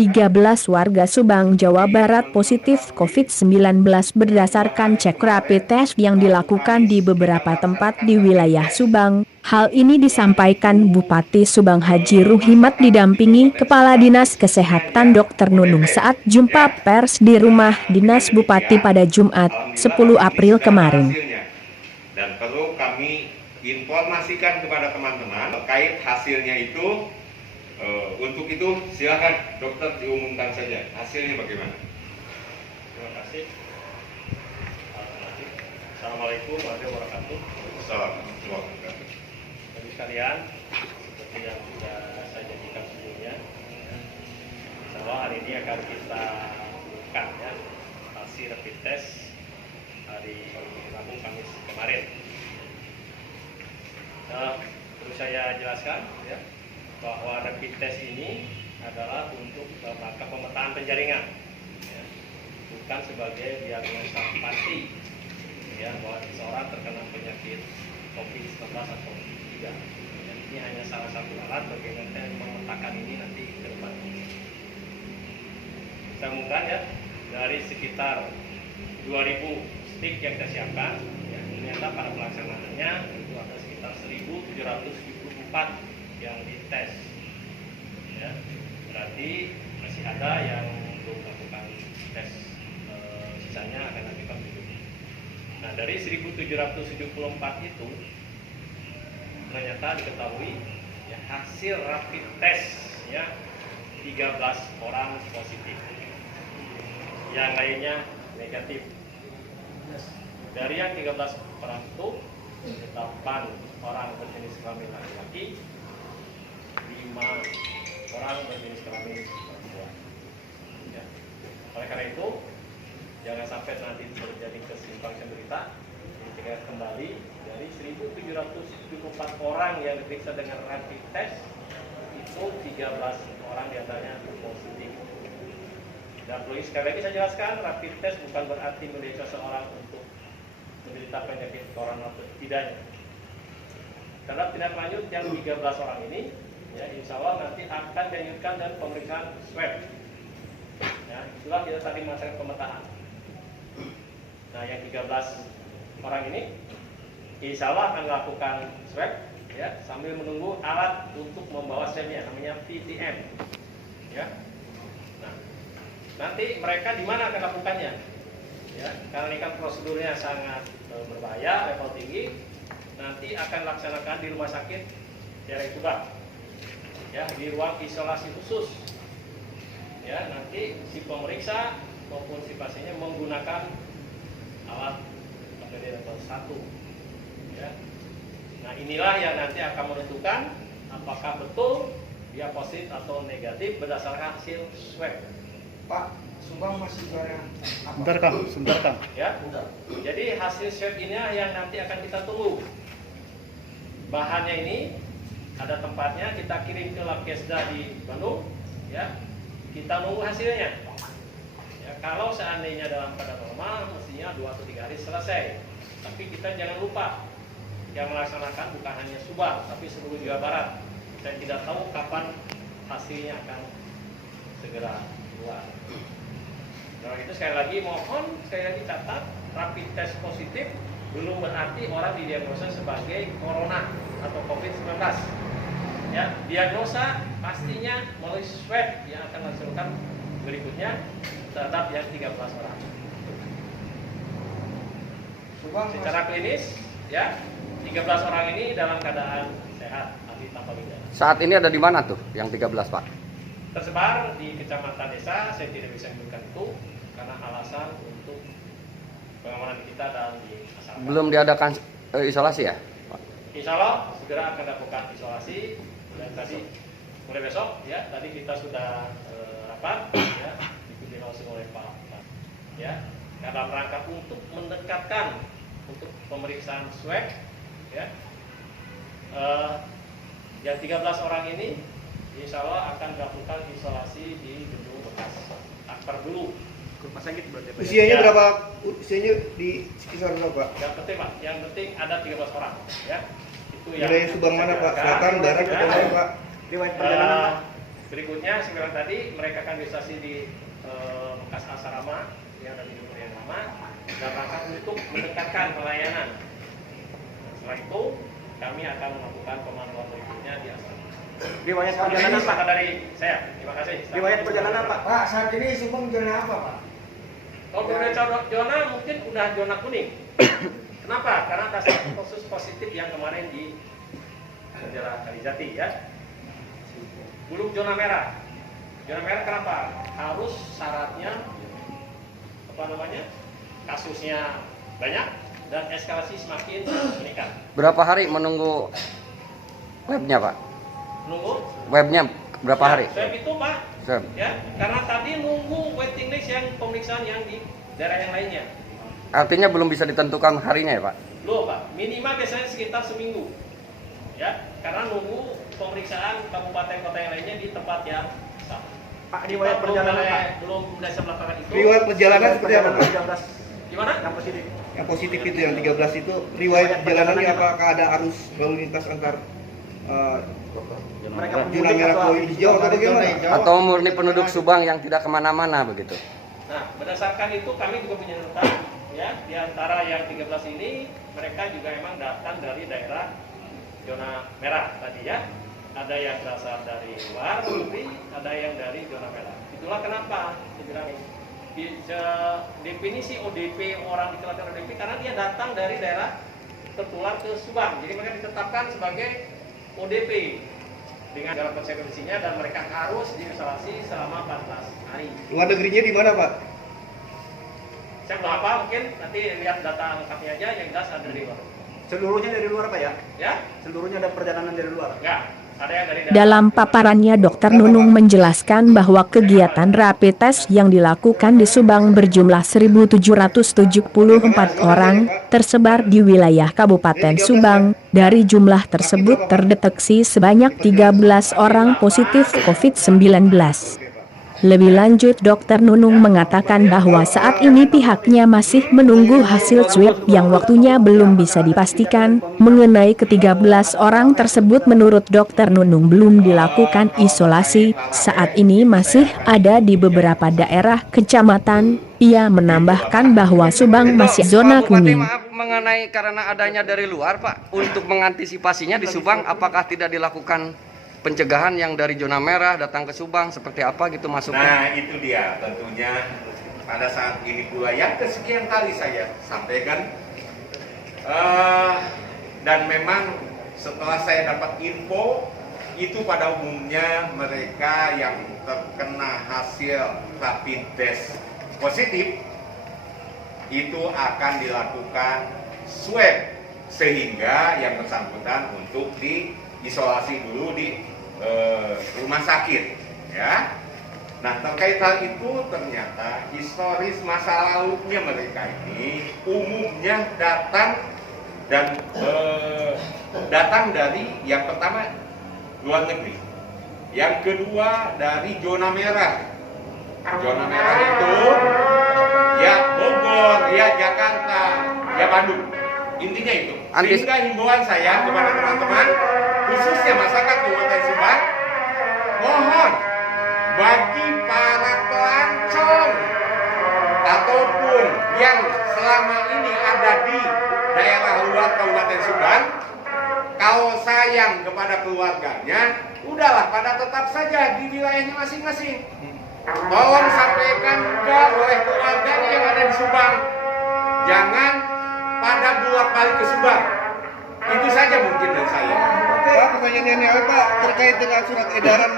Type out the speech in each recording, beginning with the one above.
13 warga Subang, Jawa Barat positif COVID-19 berdasarkan cek rapid test yang dilakukan di beberapa tempat di wilayah Subang. Hal ini disampaikan Bupati Subang Haji Ruhimat didampingi Kepala Dinas Kesehatan Dr. Nunung saat jumpa pers di rumah Dinas Bupati pada Jumat, 10 April kemarin. Dan perlu kami informasikan kepada teman-teman terkait hasilnya itu. Untuk itu silakan dokter diumumkan saja hasilnya bagaimana. Terima kasih. Assalamualaikum warahmatullahi wabarakatuh. Assalamualaikum. Bagi sekalian, seperti yang sudah saya janjikan sebelumnya, insya hari ini akan kita buka ya hasil rapid test hari Rabu Kamis kemarin. Perlu saya jelaskan ya, bahwa rapid test ini adalah untuk rangka pemetaan penjaringan, ya, bukan sebagai diagnosa pasti ya, bahwa seseorang terkena penyakit COVID-19 atau tidak. Ya, ini hanya salah satu alat bagaimana memetakan ini nanti ke depan. Saya umumkan ya, dari sekitar 2000 stick yang kita siapkan, ya, ternyata pada pelaksanaannya itu ada sekitar 1774 yang dites, ya, berarti masih ada yang belum melakukan tes, sisanya akan nanti kami tunjuk. Nah, dari 1774 itu ternyata diketahui ya, hasil rapid test ya 13 orang positif, yang lainnya negatif. Dari yang 13 orang itu 8 orang berjenis kelamin laki-laki, 5 orang berjenis kelamin perempuan. Ya. Oleh karena itu, jangan sampai nanti terjadi kesimpang berita. Dicegah kembali dari 1774 orang yang diperiksa dengan rapid test, itu 13 orang diantaranya positif. Dan perlu sekali lagi saya jelaskan, rapid test bukan berarti melihat seseorang untuk menderita penyakit corona atau tidaknya. Karena tindak lanjut yang 13 orang ini, ya, insya Allah nanti akan dilanjutkan dan pemeriksaan swab. Ya, itulah kita tadi melaksanakan pemetaan. Nah, yang 13 orang ini, insya Allah akan melakukan swab, ya, sambil menunggu alat untuk membawa swabnya, namanya PTM. Ya, nah, nanti mereka di mana akan lakukannya? Ya, karena ini kan prosedurnya sangat berbahaya, level tinggi, nanti akan laksanakan di rumah sakit daerah Subang. Ya, di ruang isolasi khusus. Ya, nanti si pemeriksa maupun si pasiennya menggunakan alat APD level 1. Ya. Nah, inilah yang nanti akan menentukan apakah betul dia positif atau negatif berdasarkan hasil swab. Pak, Subang masih barang Sebentar Kang. Ya. Jadi hasil swab ini yang nanti akan kita tunggu. Bahannya ini ada tempatnya, kita kirim ke Labkesda di Bandung, ya, kita nunggu hasilnya. Ya, kalau seandainya dalam keadaan normal, mestinya 2 atau 3 hari selesai. Tapi kita jangan lupa, yang melaksanakan bukan hanya Subang, tapi seluruh Jawa Barat. Saya tidak tahu kapan hasilnya akan segera keluar. Nah, itu sekali lagi mohon, sekali lagi catat, rapid test positif belum berarti orang didiagnosa sebagai corona atau COVID-19. Ya, diagnosa pastinya melalui swab yang akan dilakukan berikutnya terhadap yang 13 orang. Secara klinis, ya, 13 orang ini dalam keadaan sehat, tanpa gejala. Saat ini ada di mana tuh yang 13, Pak? Tersebar di kecamatan desa, saya tidak bisa menyebutkan itu karena alasan untuk pengamanan kita dan di masyarakat. Belum diadakan isolasi ya, Pak? Insya Allah segera akan dilakukan isolasi. Dan tadi mulai besok ya, tadi kita sudah rapat ya, dipimpin langsung oleh Pak, ya, dalam rangka untuk mendekatkan untuk pemeriksaan swab ya. Yang 13 orang ini insya Allah akan dilakukan isolasi di gedung bekas akper dulu. Rumah sakit berarti Pak. Usianya Ya. berapa? Usianya di sekitar berapa, Pak? Yang penting Pak, yang penting ada 13 orang ya. Itu yang Wilayah Subang mana, Pak? Selatan, barat, atau mana, Pak? Riwayat perjalanan, Pak. Berikutnya, saya bilang tadi, mereka akan registrasi di bekas asrama yang ada di Jember yang lama, dan rangka untuk mendekatkan pelayanan. Setelah itu, kami akan melakukan pemantuan berikutnya di asrama. Riwayat perjalanan Pak. Dari saya, terima kasih. Riwayat perjalanan Pak. Pak, saat ini Subang zona apa Pak? Kalau udah zona mungkin udah zona kuning. Kenapa? Karena ada satu kasus positif yang kemarin di daerah Kalijati ya. Belum zona merah. Zona merah kenapa? Harus syaratnya kasusnya banyak dan eskalasi semakin meningkat. Berapa hari menunggu webnya Pak? Nunggu? Webnya berapa hari? Swab itu Pak. Swab. Ya, karena tadi nunggu waiting list yang pemeriksaan yang di daerah yang lainnya. Artinya belum bisa ditentukan harinya ya Pak? Loh Pak, minimal biasanya sekitar seminggu. Ya, karena nunggu pemeriksaan kabupaten kota yang lainnya di tempat yang sama. Pak, riwayat perjalanan Pak. Belum bisa melakukan itu. Riwayat perjalanan seperti apa Pak? 13 Gimana? yang positif. Yang positif itu yang 13 itu riwayat perjalanannya apakah ada arus lalu lintas antar Mereka zona merah kuning hijau atau bagaimana? Atau murni penduduk Subang yang tidak kemana-mana begitu? Nah, berdasarkan itu kami juga punya data ya, di antara yang 13 ini mereka juga emang datang dari daerah zona merah tadi ya. Ada yang berasal dari luar negeri, ada yang dari zona merah. Itulah kenapa saya bilang definisi ODP orang dikeluarkan ODP karena dia datang dari daerah tertular ke Subang. Jadi mereka ditetapkan sebagai ODP dengan dalam konsekuensinya dan mereka harus diisolasi selama 14 hari. Luar negerinya di mana Pak? Saya belum apa, mungkin nanti lihat data lengkapnya aja yang jelas ada di luar. Seluruhnya dari luar Pak ya? Ya? Seluruhnya ada perjalanan dari luar. Enggak. Ada yang dari dalam. Dalam paparannya Dr. Nunung menjelaskan bahwa kegiatan rapid test yang dilakukan di Subang berjumlah 1.774 orang, tersebar di wilayah Kabupaten Subang. Dari jumlah tersebut terdeteksi sebanyak 13 orang positif COVID-19. Lebih lanjut Dr. Nunung mengatakan bahwa saat ini pihaknya masih menunggu hasil swab yang waktunya belum bisa dipastikan. Mengenai ke-13 orang tersebut menurut Dr. Nunung belum dilakukan isolasi, saat ini masih ada di beberapa daerah kecamatan. Ia menambahkan bahwa Subang masih zona kuning. Maaf mengenai karena adanya dari luar Pak, untuk mengantisipasinya di Subang apakah tidak dilakukan pencegahan yang dari zona merah datang ke Subang seperti apa gitu masuknya? Nah itu dia tentunya pada saat ini pula yang kesekian kali saya sampaikan dan memang setelah saya dapat info itu pada umumnya mereka yang terkena hasil rapid test positif itu akan dilakukan swab sehingga yang bersangkutan untuk diisolasi dulu di rumah sakit ya. Nah terkait hal itu ternyata historis masa lalunya mereka ini umumnya datang dari yang pertama luar negeri, yang kedua dari zona merah. Zona merah itu ya Bogor, ya Jakarta, ya Bandung. Intinya itu. Sehingga himbauan saya kepada teman-teman, khususnya masyarakat Kabupaten Subang, mohon bagi para pelancong ataupun yang selama ini ada di daerah luar Kabupaten Subang, kalau sayang kepada keluarganya, udahlah pada tetap saja di wilayahnya masing-masing. Tolong sampaikan juga oleh keluarganya yang ada di Subang, jangan pada bolak-balik ke Subang. Itu saja mungkin dari saya. Pak, pertanyaannya apa terkait dengan surat edaran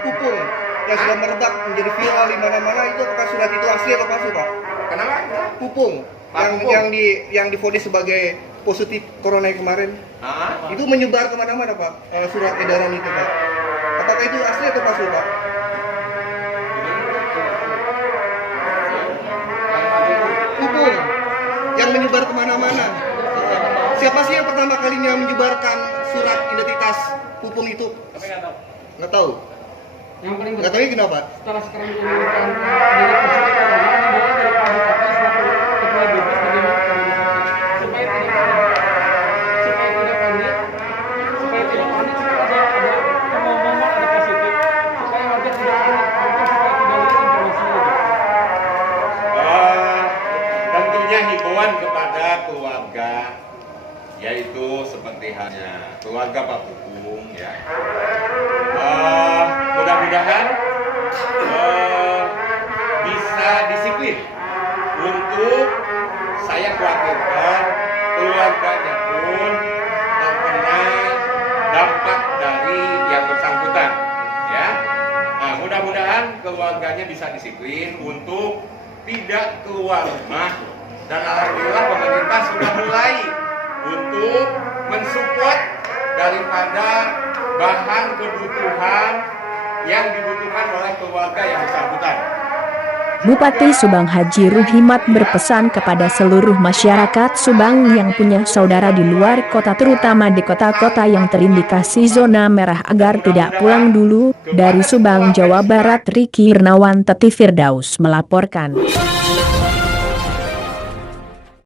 pupung yang sudah merebak menjadi viral di mana-mana, itu apakah surat itu asli atau palsu Pak? Kenapa? Pupung yang divonis sebagai positif corona kemarin, itu menyebar kemana-mana Pak, surat edaran itu Pak. Apakah itu asli atau palsu Pak? Pupung yang menyebar kemana-mana. Siapa sih yang pertama kalinya menyebarkan surat identitas pupung itu? Tapi nggak tahu. Nggak tahu. Yang paling Nggak tahu kenapa? setelah sekarang diumumkan dari positif corona, adalah dari KBKP selaku ketua BPS bagaimana supaya tidak panik, supaya ada pengumuman ada positif, supaya warga yaitu seperti halnya keluarga Pak Pupung ya. Mudah-mudahan bisa disiplin untuk saya khawatirkan keluarganya pun terkena dampak dari yang bersangkutan ya. Nah, mudah-mudahan keluarganya bisa disiplin untuk tidak keluar rumah, dan alhamdulillah pemerintah sudah mulai untuk mensupport daripada bahan kebutuhan yang dibutuhkan oleh keluarga yang bersangkutan. Bupati Subang Haji Ruhimat berpesan kepada seluruh masyarakat Subang yang punya saudara di luar kota, terutama di kota-kota yang terindikasi zona merah, agar tidak pulang dulu. Dari Subang, Jawa Barat, Riki Irnawan, Teti Firdaus melaporkan.